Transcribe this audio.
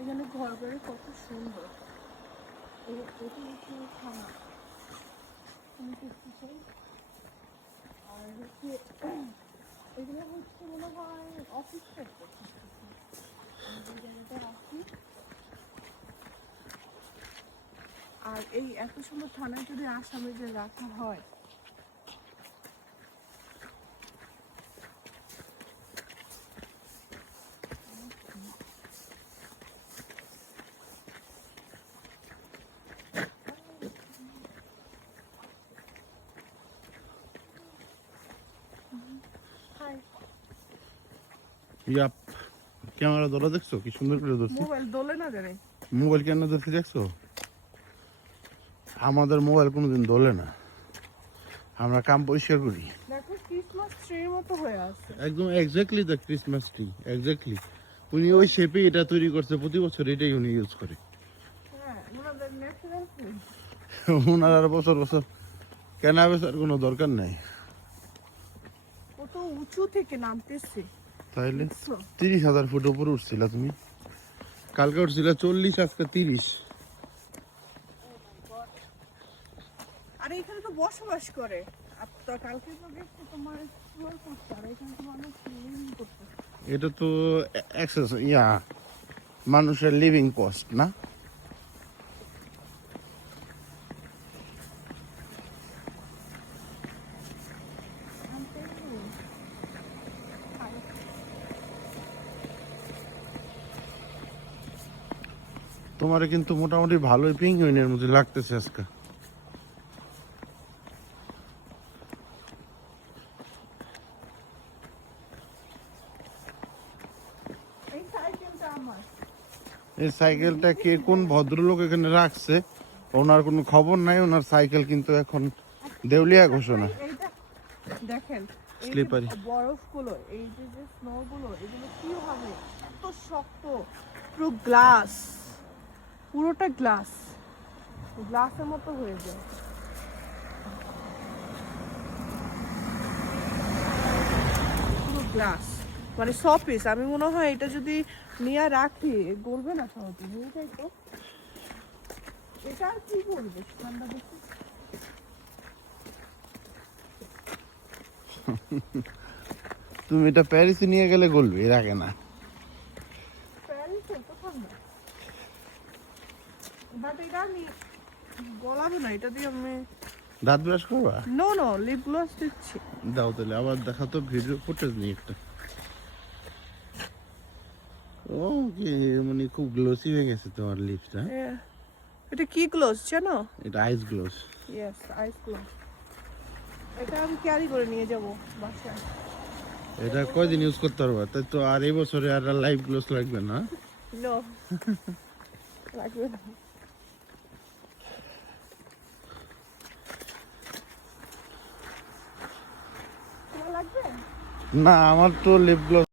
এখানে ঘর বাড়ি কত সুন্দর। এটা হচ্ছে থানা, আমি দেখতে চাই। আর হচ্ছে এগুলো হচ্ছে মনে হয় অফিস টাইপের। আমি যে জায়গাটায় আছি, আর এই এত সুন্দর থানায় যদি আসামিদের রাখা হয়, ইয়াপ, ক্যামেরা ধরা দেখছো কি সুন্দর করে ধরছি। মোবাইল দোলে না জানে। মোবাইল কেন ধরছি দেখছো? আমাদের মোবাইল কোনোদিন দোলে না, আমরা কাম পরিষ্কার করি। দেখো ক্রিসমাস ট্রির মতো হয়ে আছে। একদম exactly the Christmas tree, exactly. উনি ওই শেপে এটা তৈরি করছে, প্রতি বছর এটাই উনি ইউজ করে। হ্যাঁ, ওনাদের ন্যাচারাল ফুড। ওনার আর বছর বছর কেনা বেচার কোনো দরকার নাই। কত উঁচু থেকে নামতেছে তাইলে দেখছো? 30,000 ফুট উপরে উঠছিল তুমি, কালকে উঠছিল 40, আজকে 30। আর এখানে তো বসবাস করে। আপনার কালকে তো দেখছি তোমার এক্সপ্লোর করছে, আর এখানে তো মানুষ লিভিং করতে। এটা তো এক্সেস মানুষের লিভিং কস্ট না? তোমার কিন্তু মোটামুটি ভালোই পেঙ্গুইনের মধ্যে লাগতেছে আজকে। এই সাইকেলটা আমার। এই সাইকেলটা কে কোন ভদ্রলোক এখানে রাখছে ওনার কোনো খবর নাই। ওনার সাইকেল কিন্তু এখন দেউলিয়া ঘোষণা। এইটা দেখেন, এই যে স্লিপারি। বরফগুলো, এই যে যে স্নো গুলো, এগুলো কি হবে এত শক্ত। পুরো গ্লাস, পুরোটা গ্লাস, গ্লাসের মতো হয়ে যায়। পুরো গ্লাস, মানে শপিস। আমি মনে হয় এটা যদি নিয়ে রাখি বলবে না সহজে, নিয়ে যাই তো। এটা আর কি বলবে ঠান্ডা দেখে। তুমি এটা প্যারিসে নিয়ে গেলে গলবে, এর আগে না। প্যারিসে তো ঠান্ডা, বাট এটা গলাবে না। এটা দিয়ে আমি দাঁত ব্রাশ করবা? নো নো লিপ গ্লস দিচ্ছি। দাও তাহলে, আবার দেখা তো ভিডিও ফুটেজ নিয়ে একটা। ও কি মানে খুব গ্লোসি হয়ে গেছে তোমার লিপসটা। এটা কি গ্লস জানো? এটা আইস গ্লোস। ইয়েস, আইস গ্লস। এটা আমি ক্যারি করে নিয়ে যাব বাসায়। এটা কয়দিন ইউজ করতে পারবা? তাই তো আর এই বছরে আর লাইভ গ্লোস লাগবে না। নো, লাগবে না। তোমার লাগবে? না, আমার তো লিপ গ্লোস